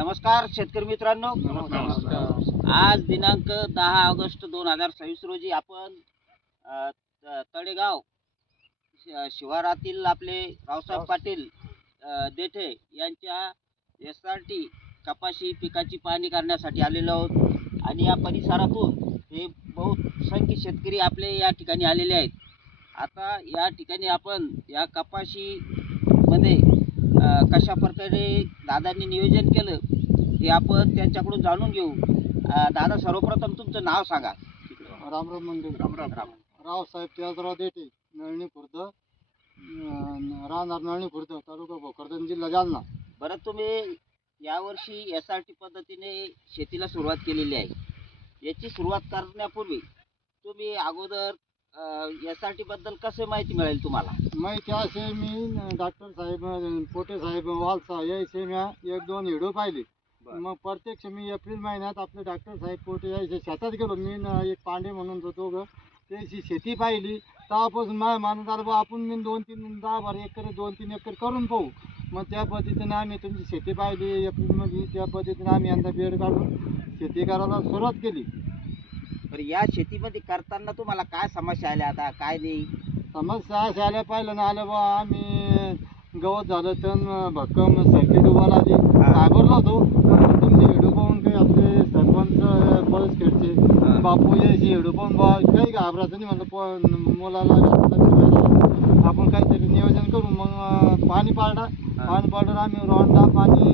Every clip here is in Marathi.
नमस्कार शेतकरी मित्रांनो. नमस्कार. आज दिनांक 10 ऑगस्ट 2026 रोजी आपण तळेगाव शिवारातील आपले रावसाहेब पाटील देठे यांच्या SRT कपाशी पिकाची पाहणी करण्यासाठी आलेलो आहोत आणि या परिसरातून हे बहुसंख्य शेतकरी आपले या ठिकाणी आलेले आहेत. आता या ठिकाणी आपण या कपाशी मध्ये कशा प्रकारे दादांनी नियोजन केलं हे आपण त्यांच्याकडून जाणून घेऊ. दादा, सर्वप्रथम तुमचं नाव सांगा. रामराम मंदिर. रावसाहेब त्याजराव देठे, नळणी खुर्द, राहणार नळणी खुर्द, तालुका भोकरदन, जिल्हा जालना. बरं, तुम्ही यावर्षी SRT पद्धतीने शेतीला सुरुवात केलेली आहे. याची सुरुवात करण्यापूर्वी तुम्ही अगोदर SRT बद्दल कसे माहिती मिळेल तुम्हाला? माहिती असे, मी डॉक्टर साहेब पोटे साहेब वालसा यायचे मी 1-2 व्हिडिओ पाहिले. मग प्रत्यक्ष मी एप्रिल महिन्यात आपले डॉक्टर साहेब पोटे यायचे शेतात गेलो. मी एक पांडे म्हणून दोघं त्याची शेती पाहिली. तेव्हापासून माझ्या मानत आलं बा आपण मी 2-3-10-12 एकर 2-3 एकर करून पाहू. मग त्या पद्धतीने आम्ही तुमची शेती पाहिली एप्रिलमध्ये. त्या पद्धतीने आम्ही यंदा बेड काढून शेती करायला सुरुवात केली. तर या शेतीमध्ये करताना तुम्हाला काय समस्या आल्या, आता काय नाही? समस्या अशा आल्या, पाहिलं ना आलं बा आम्ही गवत झालं तर भक्कम सर्किट उभारला आली. घाबरलो होतो. तुमचे व्हिडिओ पाहून काही आपले सरपंच पळसखेडचे बापू यायचे व्हिडिओ पाहून बा काही घाबरायचं नाही म्हणलं. मुलाला आपण काहीतरी नियोजन करू. मग पाणी पाडलं आम्ही रोंडा पाणी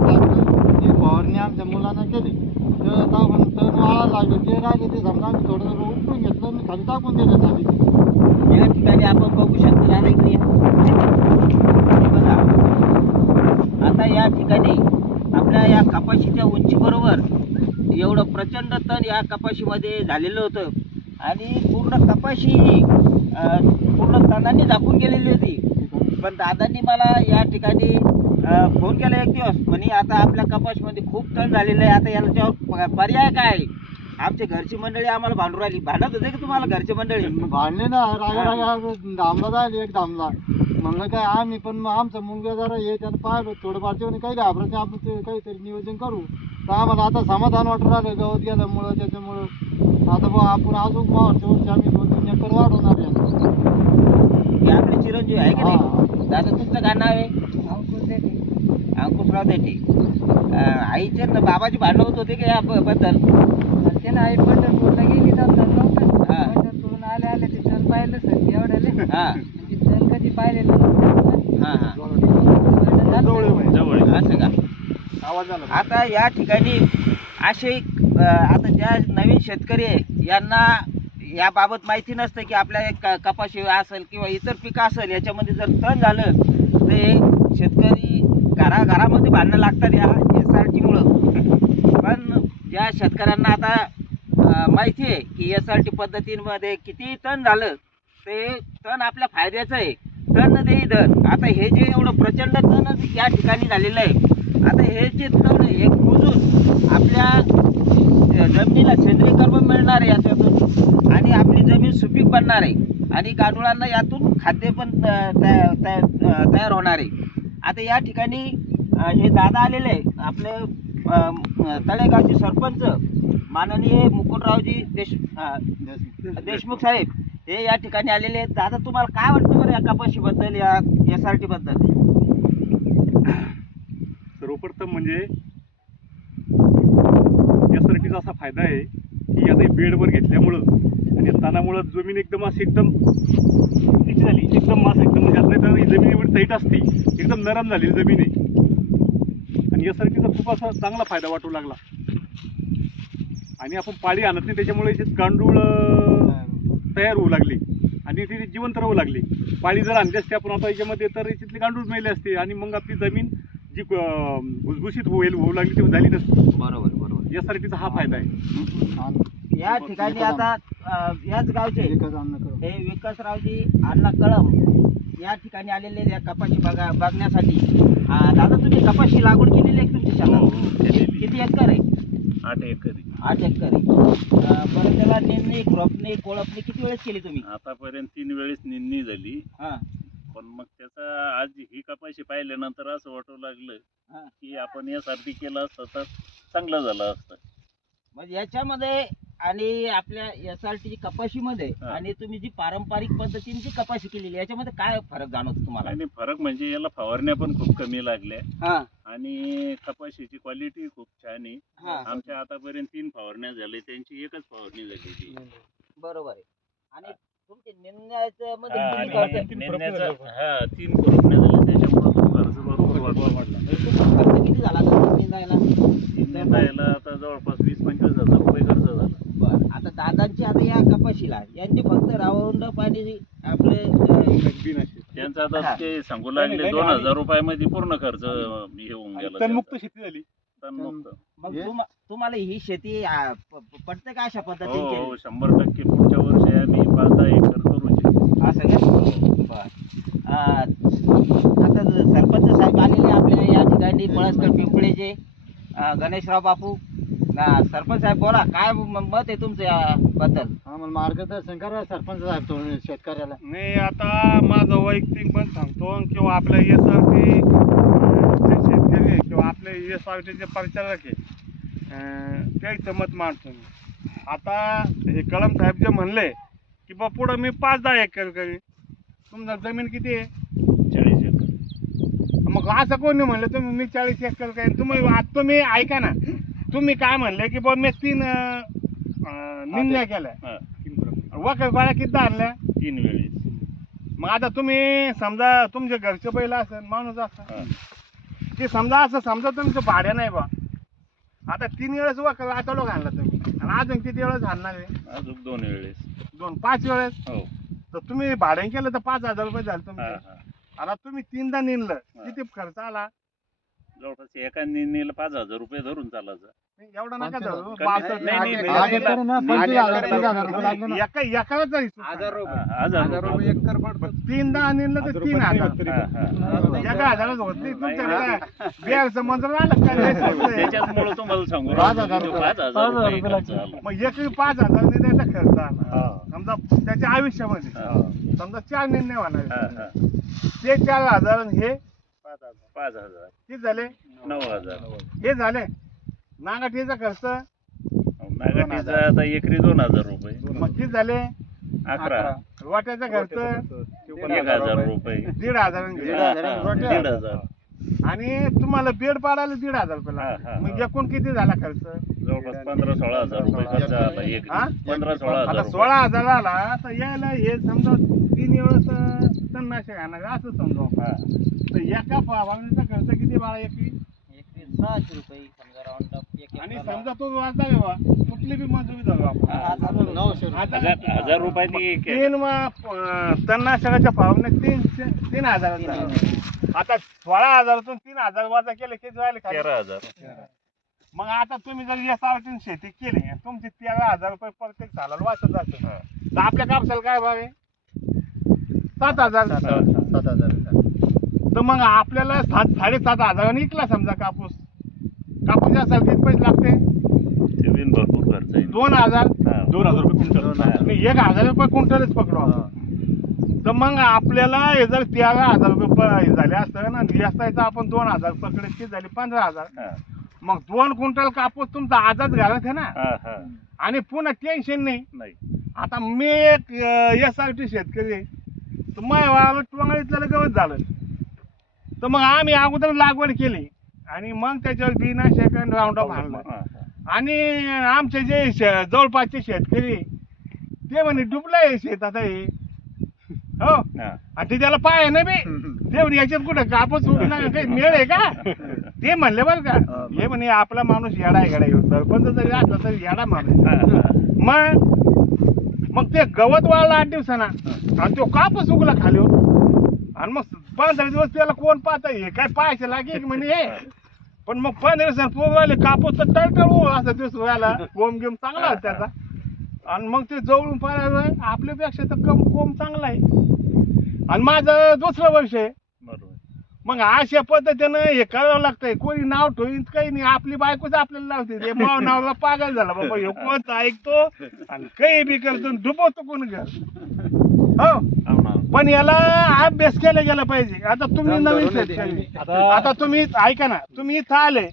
टाकलं. ती फवारणी आमच्या मुलांना केली. तर तण वाळायला लागलं. ते राहिले ते समजा आम्ही थोडं उपटून घेतलं आणि खाली टाकून दिलं खाली. या ठिकाणी आपण बघू शकतो दादा, इकडे बघा. आता या ठिकाणी आपल्या या कपाशीच्या उंचीबरोबर एवढं प्रचंड तण या कपाशीमध्ये झालेलं होतं आणि पूर्ण कपाशी ही पूर्ण तणांनी झाकून गेलेली होती. पण दादांनी मला या ठिकाणी फोन केला एक दिवस, म्हणे आता आपल्या कपाशीमध्ये खूप तण झालेलं आहे, आता याच्यावर पर्याय काय? आमची घरची मंडळी आम्हाला भांडू राहिली. भांडत होते की तुम्हाला घरची मंडळी? भांडले ना, रागा दामला जायला एक दामला म्हणलं काय आम्ही. पण मग आमचा मुलगा जरा हे त्यानं पाहिलं थोडंफार तेव्हा काही घाबरायचं आपण ते काहीतरी नियोजन करू. तर आम्हाला आता समाधान वाटून राहिलं गवत गेल्यामुळं. त्याच्यामुळं आता बा आपण अजून मागच्या वर्षी आम्ही 2-3 एकर वाढवणार आहे. हे आपले चिरंजीव आहे की नाही? दादा, तुमचं काय नाव आहे? अंकुशराव देठे. आईचे ना बाबाची भांडण होत होते की या बद्दल? ते ना आई पंढरपूरला गेली जातात नव्हतं. पंढरपूरून आले ते तण पाहिलं सर एवढ्याले. ते तण कधी पाहिलेलं असं का? आता या ठिकाणी असे आता ज्या नवीन शेतकरी आहे यांना याबाबत माहिती नसतं की आपल्या कपाशी असेल किंवा इतर पिकं असेल याच्यामध्ये जर तण झालं तर शेतकरी घरामध्ये भांडणं लागतात या SRT मुळं. पण ज्या शेतकऱ्यांना आता माहिती आहे की SRT पद्धतीमध्ये किती तण झालं ते तण आपल्या फायद्याचं आहे. तण देई धन. आता हे जे एवढं प्रचंड तण या ठिकाणी झालेलं आहे, आता हे जे तण हे कुजून आपल्या जमिनीला सेंद्रिय कर्ब मिळणार आहे याच्यातून आणि आपली जमीन सुपीक बनणार आहे आणि गांडुळांना यातून खाद्य पण तयार होणार आहे. आता या ठिकाणी हे दादा आलेले आहे आपले तळेगावचे सरपंच माननीय मुकुंदरावजी देशमुख साहेब हे या ठिकाणी आलेले आहेत. दादा, तुम्हाला काय वाटतं बरं या कपाशीबद्दल, या SRT बद्दल? सर्वप्रथम म्हणजे SRTचा असा फायदा आहे की आता बेडवर घेतल्यामुळं आणि तणामुळं जमीन एकदम अशी एकदम तिची झाली, एकदम मास एकदम म्हणजे आता तर जमीन एवढी टाईट असते, एकदम नरम झालेली जमीन आहे. आणि SRTचा खूप असा चांगला फायदा वाटू लागला आणि आपण पाळी आणत नाही त्याच्यामुळे गांडूळ तयार होऊ लागले आणि ती जिवंत राहू लागली. पाळी जर आणली असते आपण आता याच्यामध्ये तर याच्यातले गांडूळ मेले असते आणि मग आपली जमीन जी भुसभुशीत होऊ लागली ती झाली नसते. बरोबर. SRTचा हा फायदा आहे. या ठिकाणी आता याच गावचे हे विकासरावजी अण्णा कळम या ठिकाणी आलेले या कपाशी बघण्यासाठी. दादा, तुम्ही कपाशी लागवड केलेली आहे तुमच्या शेतात? किती एकर आहे? 8 एकर. 8 एकर आहे. बरं, त्याला निंदणी, क्रॉपणी, कोळपणी किती वेळेस केली तुम्ही? आतापर्यंत 3 वेळेस निंदणी झाली. हां. पण मग त्याचा आज ही कपाशी कपाशी पाहिल्यानंतर असं वाटू हा. लागलं की आपण यासाठी केलं असतं तर चांगलं झालं असतं. म्हणजे याच्यामध्ये आणि आपल्या SRT कपाशीमध्ये हा. आणि तुम्ही जी पारंपरिक पद्धतीने जी कपाशी केलेली याच्यामध्ये काय फरक जाणवतो तुम्हाला? आणि फरक म्हणजे याला फवारण्या पण खूप कमी लागल्या हा आणि कपाशीची क्वालिटी खूप छान आहे. हा आमच्या आतापर्यंत 3 फवारण्या झाल्या, त्यांची एकच फवारणी झालेली. बरोबर आहे. आणि तुमचे निंदण्याच्या मध्ये हा, किती आणि खर्च निंदण्याचा- हा 3 फवारण्या झाल्या, त्याच्यामुळे तो खर्च भरपूर वाढला. खर्च किती झाला तुमचा निंदायला? निंदायला आता जवळपास 20-25 हजार रुपये खर्च झाला. बरं, आता दादांची आता या कपाशीला यांची फक्त राऊंड पाणी आपले त्यांचं आता हा. ते सांगू नाही, लागले नाही, 2000 रुपयामध्ये पूर्ण खर्च येऊन गेला तणमुक्त त्यांचा. शेती झाली. तणमुक्त. मग हे- तुम्हाला ही शेती पटते का अशा हो पद्धतीने हो केली? 100% पुढच्या वर्षी आम्ही 5-10 एकर करू शकतो. असं का? बरं. आता सरपंच साहेब आलेले आपल्या या ठिकाणी पळसकर पिंपळेचे गणेशराव बापू. सरपंच साहेब बोला, काय मत आहे तुमचं याबद्दल? आम्हाला मार्गदर्शन करा सरपंच साहेब तुम्ही शेतकऱ्याला. नाही, आता माझं वैयक्तिक मत सांगतो किंवा आपल्या SRT जे शेतकरी आहे किंवा आपले SRT जे प्रचारक आहे त्याचं मत मांडतो मी. आता हे कळम साहेब जे म्हणले की बा पुढं मी 5-10 एकर करी, तुमचा जमीन किती आहे? 40 एकर. मग असं कोणी म्हणलं तुम्ही मी 40 एकर काही तुम्ही ऐका ना, तुम्ही काय म्हणले की बा मी 3 निंद्या केल्या, हा, वखर गोळ्या किती आणल्या? 3 वेळेस. मग आता तुम्ही समजा तुमचे घरचे बैल असेल माणूस असेल हा. की समजा तुमचं भाड्या नाही बा, आता 3 वेळेस वखर आता लोक आणला तुम्ही आणि अजून किती वेळेस आणणार आहे? अजून 2 वेळेस. 5 वेळेस. हो. तर तुम्ही भाड्याने केलं तर 5000 रुपये झाले हा, तुमचे. हा. आता तुम्ही 3दा निंदलं, हा. किती खर्च आला? जवळपास एका निंदीला 5000 रुपये धरून चालायचं. एवढा नका धरू. नाही, 62 नाही, नाही, आठ नाही. एकर ना 25,000 30,000 रुपये लागले ना. एकाच जाईल. हा, 1000 रुपये. 3दा निंदलं तर 3000. हा, हा. एका हजारात होत नाही तुमच्याकडे. बिहार समजून आलं काय? त्याच्याचमुळे तुम्हाला सांगू 5,000 राहिलो, रुपये. 5,000 रुपये खर्च आला. मग एकरी 5000 निंदायचा खर्च आला. समजा त्याच्या आयुष्यामध्ये हा, समजा 4 निर्णय होणार हा, आहे. हा. ते 4000 आणि हे 5,000. किती झाले? 9,000. हे झाले नांगाठीचा खर्च. नागाटीचा आता एकरी 2,000 रुपये. मग किती झाले? 11. वाट्याचा खर्च 1,000 रुपये. 1,500 आणि हे. 1,500. आणि तुम्हाला बेड पाडायला 1,500 रुपये हा, हा, लागले. मग हा. एकूण किती झाला खर्च? जवळपास 15-16,000 रुपये खर्च आला एकरी. हा? 15-16,000 आता रुपये. 16,000 आला तर यायला हे समजा 3 वेळेस तणनाशक आणणार असं समजा. हा. तर एका फवारणीचा खर्च किती बाळा एकरी? 600 रुपये समजा राऊंड अप आणि समजा तो वाजता घेवा कुठली बी मजुरी धरू आपण. 900 रुपये. आता 1,000 रुपयांनी एक आहे. 3 तणनाशकाच्या फवारण्या 3,000. आता 16,000तून 3,000 वाजा केले किती राहिले खाली? 13,000. मग आता तुम्ही जर यासारखी शेती केली तुमची 13,000 रुपये प्रत्येक सालाला वाचत जाते. तर आपल्या कापसाला काय भाव आहे? 7,000. 7,000. तर मग आपल्याला 7,500 विकला समजा कापूस असेल किती पैसे लागते? ते बिन भरपूर खर्च आहे. 2,000. हा. 2,000 रुपये क्विंटल. आणि 1,000 रुपये क्विंटलच पकडू आपण. तर मग आपल्याला हे जर 13,000 रुपये झाले असतं ना याचा आपण 2,000 पकडले किती झाले? 15,000. हा. मग 2 क्विंटल कापूस तुमचा आजच घालत आहे ना. हा, हा. आणि पुन्हा टेन्शन नाही. नाही. आता मी एक SRT शेतकरी आहे. तर माझ्या टोंगाळीतलं गवत झालं तर मग आम्ही अगोदर लागवड केली आणि मग त्याच्यावर बिनाशक राऊंडअप आणलं. हा, हा. आणि आमचे जे जवळपासचे शेतकरी ते म्हणे डुबलंय शेत आता हे. हो. हा. आणि ते त्याला पाय ना बी ते म्हणे याच्यात कुठं कापूस उगला काही मेळ आहे का? ते म्हणले बरं का, हे म्हणे आपला माणूस येडा आहे गड्या, सरपंच जरी असला तरी येडा माणूस. हा, हा. मग ते गवत वाळलं 8 दिवसांना आणि तो कापूस उगला खाली. आणि मग 15 दिवस त्याला कोण पाहत हे काय पाहायचं लागेल म्हणे हे. पण मग 15 दिवसांनी पोगले कापूस तर टळटळ असा दिवस व्हायला कोंब गेम चांगला होता त्याचा. आणि मग ते जवळून पाहायला आपल्यापेक्षा तर कोंब चांगला आहे. आणि माझं दुसरं वर्ष आहे. बरोबर. मग अशा पद्धतीनं हे करावं लागतंय. कोणी नाव ठेवीन काही नाही, आपली बायकोच आपल्याला लावते. ते नावाला पागल झाला बाबा, हे कोणतं ऐकतो आणि काही बी करतो डुबवतो कोण घर. हो हो ना. पण याला अभ्यास केला गेला पाहिजे. आता तुम्ही नवीन शेतकरी, आता तुम्ही ऐका ना, तुम्ही इथं आले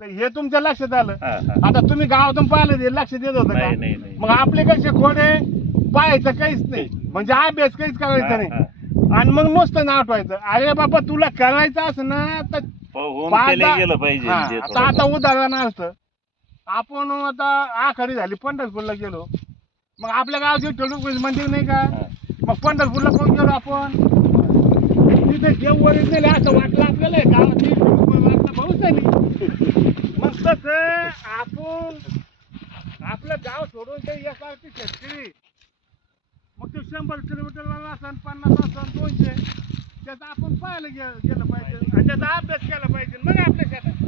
तर हे तुमच्या लक्षात आलं. हा, हा. आता तुम्ही गावातून पाहिलं ते लक्ष देत होतं नाही का? नाही नाही. मग आपले कसे खोडे पाहायचं काहीच नाही, म्हणजे अभ्यास काहीच करायचं हा, नाही. हा. आणि मग नुसतं नाव ठेवायचं. अरे बाबा तुला करायचं असं ना तर होऊन पाच केलं दहा- गेलं पाहिजे हा, ते आता थोडंफार. उदाहरण असतं, आपण आता आखाडी झाली पंढरपूरला गेलो, मग आपल्या गावाची विठ्ठल मंदिर नाही का? हा. मग पंढरपूरला कोण गेलो आपण, तिथे देव ओरिजिनल असं वाटलं आपल्याला गावाची वाटलं भाऊच नाही. मग तसं आपण आपलं गाव सोडून ते एकावरती शेतकरी, मग ते 100 किलोमीटरला असन, 50 असन, 200, त्याचा आपण पाहायला गेलं पाहिजे आणि त्याचा अभ्यास केला पाहिजे. मग आपल्या शेतात